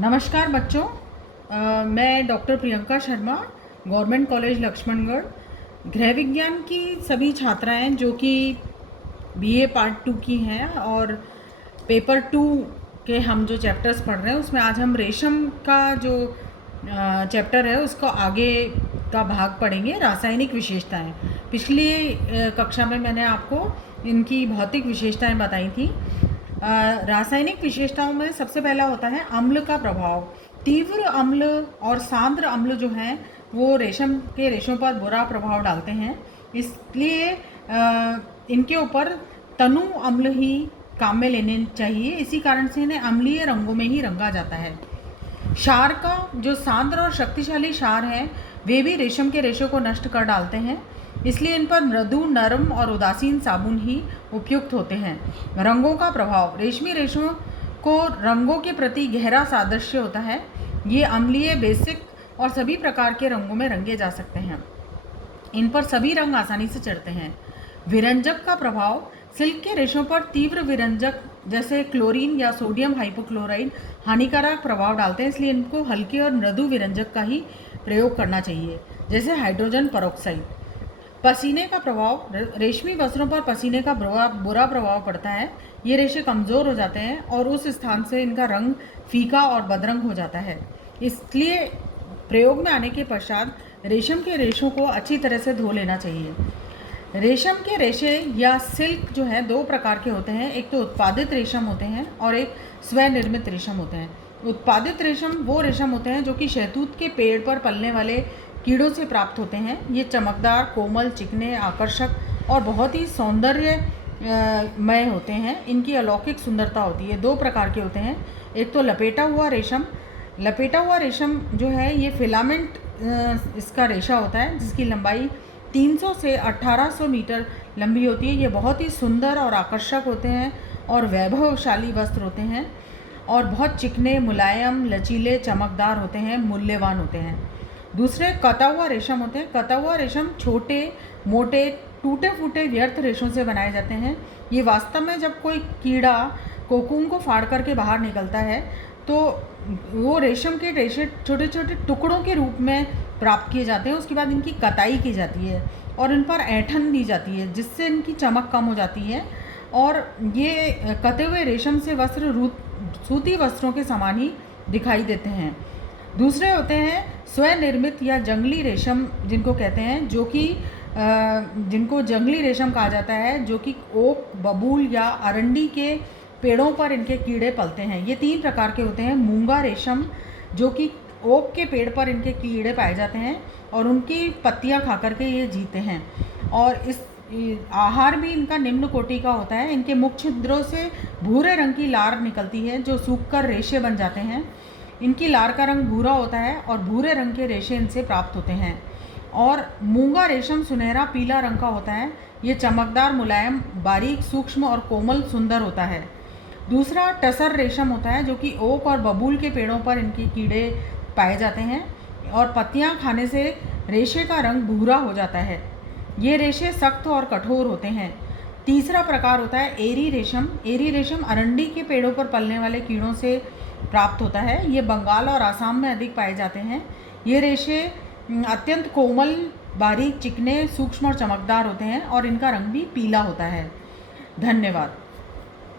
नमस्कार बच्चों। मैं doctor Priyanka Sharma, government college Laxmangarh, गृह विज्ञान की सभी छात्राएं जो कि बीए पार्ट 2 की हैं और पेपर 2 के हम जो चैप्टर्स पढ़ रहे हैं उसमें आज हम रेशम का जो चैप्टर है उसको आगे का भाग पढ़ेंगे, रासायनिक विशेषताएं। पिछली कक्षा में मैंने आपको इनकी भौतिक विशेषताएं बताई थी। रासायनिक विशेषताओं में सबसे पहला होता है अम्ल का प्रभाव। तीव्र अम्ल और सांद्र अम्ल जो हैं वो रेशम के रेशों पर बुरा प्रभाव डालते हैं, इसलिए इनके ऊपर तनु अम्ल ही काम में लेने चाहिए। इसी कारण से इन्हें अम्लीय रंगों में ही रंगा जाता है। क्षार का जो सांद्र और शक्तिशाली क्षार हैं वे भी रेशम के रेशों को नष्ट कर डालते हैं, इसलिए इन पर मृदु, नरम और उदासीन साबुन ही उपयुक्त होते हैं। रंगों का प्रभाव। रेशमी रेशों को रंगों के प्रति गहरा सादृश्य होता है। ये अम्लीय, बेसिक और सभी प्रकार के रंगों में रंगे जा सकते हैं। इन पर सभी रंग आसानी से चढ़ते हैं। विरंजक का प्रभाव। सिल्क के रेशों पर तीव्र विरंजक जैसे क्लोरीन या सोडियम हाइपोक्लोराइड हानिकारक प्रभाव डालते हैं, इसलिए इनको हल्के और मृदु विरंजक का ही प्रयोग करना चाहिए, जैसे हाइड्रोजन पेरोक्साइड। पसीने का प्रभाव। रेशमी वस्त्रों पर पसीने का बुरा प्रभाव पड़ता है। ये रेशे कमज़ोर हो जाते हैं और उस स्थान से इनका रंग फीका और बदरंग हो जाता है, इसलिए प्रयोग में आने के पश्चात रेशम के रेशों को अच्छी तरह से धो लेना चाहिए। रेशम के रेशे या सिल्क जो है दो प्रकार के होते हैं, एक तो उत्पादित रेशम होते हैं और एक स्वनिर्मित रेशम होते हैं। उत्पादित रेशम वो रेशम होते हैं जो कि शहतूत के पेड़ पर पलने वाले कीड़ों से प्राप्त होते हैं। ये चमकदार, कोमल, चिकने, आकर्षक और बहुत ही सौंदर्य मय होते हैं। इनकी अलौकिक सुंदरता होती है। दो प्रकार के होते हैं, एक तो लपेटा हुआ रेशम। लपेटा हुआ रेशम जो है ये फिलामेंट इसका रेशा होता है, जिसकी लंबाई 300 से 1800 मीटर लंबी होती है। ये बहुत ही सुंदर और आकर्षक होते हैं और वैभवशाली वस्त्र होते हैं और बहुत चिकने, मुलायम, लचीले, चमकदार होते हैं, मूल्यवान होते हैं। दूसरे कता हुआ रेशम होते हैं। कता हुआ रेशम छोटे, मोटे, टूटे फूटे व्यर्थ रेशों से बनाए जाते हैं। ये वास्तव में जब कोई कीड़ा कोकून को फाड़ करके बाहर निकलता है तो वो रेशम के रेशे छोटे छोटे टुकड़ों के रूप में प्राप्त किए जाते हैं। उसके बाद इनकी कताई की जाती है और इन पर ऐंठन दी जाती है, जिससे इनकी चमक कम हो जाती है और ये कते हुए रेशम से वस्त्र सूती वस्त्रों के समान ही दिखाई देते हैं। दूसरे होते हैं स्वनिर्मित या जंगली रेशम, जिनको कहते हैं, जो कि जिनको जंगली रेशम कहा जाता है, जो कि ओक, बबूल या अरंडी के पेड़ों पर इनके कीड़े पलते हैं। ये 3 प्रकार के होते हैं। मूंगा रेशम, जो कि ओक के पेड़ पर इनके कीड़े पाए जाते हैं और उनकी पत्तियां खा करके ये जीते हैं और इस आहार भी इनका निम्न कोटि का होता है। इनके मुख छिद्रों से भूरे रंग की लार निकलती है जो सूखकर रेशे बन जाते हैं। इनकी लार का रंग भूरा होता है और भूरे रंग के रेशे इनसे प्राप्त होते हैं। और मूंगा रेशम सुनहरा पीला रंग का होता है। ये चमकदार, मुलायम, बारीक, सूक्ष्म और कोमल सुंदर होता है। दूसरा टसर रेशम होता है, जो कि ओक और बबूल के पेड़ों पर इनके कीड़े पाए जाते हैं और पत्तियां खाने से रेशे का रंग भूरा हो जाता है। ये रेशे सख्त और कठोर होते हैं। तीसरा प्रकार होता है एरी रेशम। एरी रेशम अरंडी के पेड़ों पर पलने वाले कीड़ों से प्राप्त होता है। ये बंगाल और आसाम में अधिक पाए जाते हैं। ये रेशे अत्यंत कोमल, बारीक, चिकने, सूक्ष्म और चमकदार होते हैं और इनका रंग भी पीला होता है। धन्यवाद।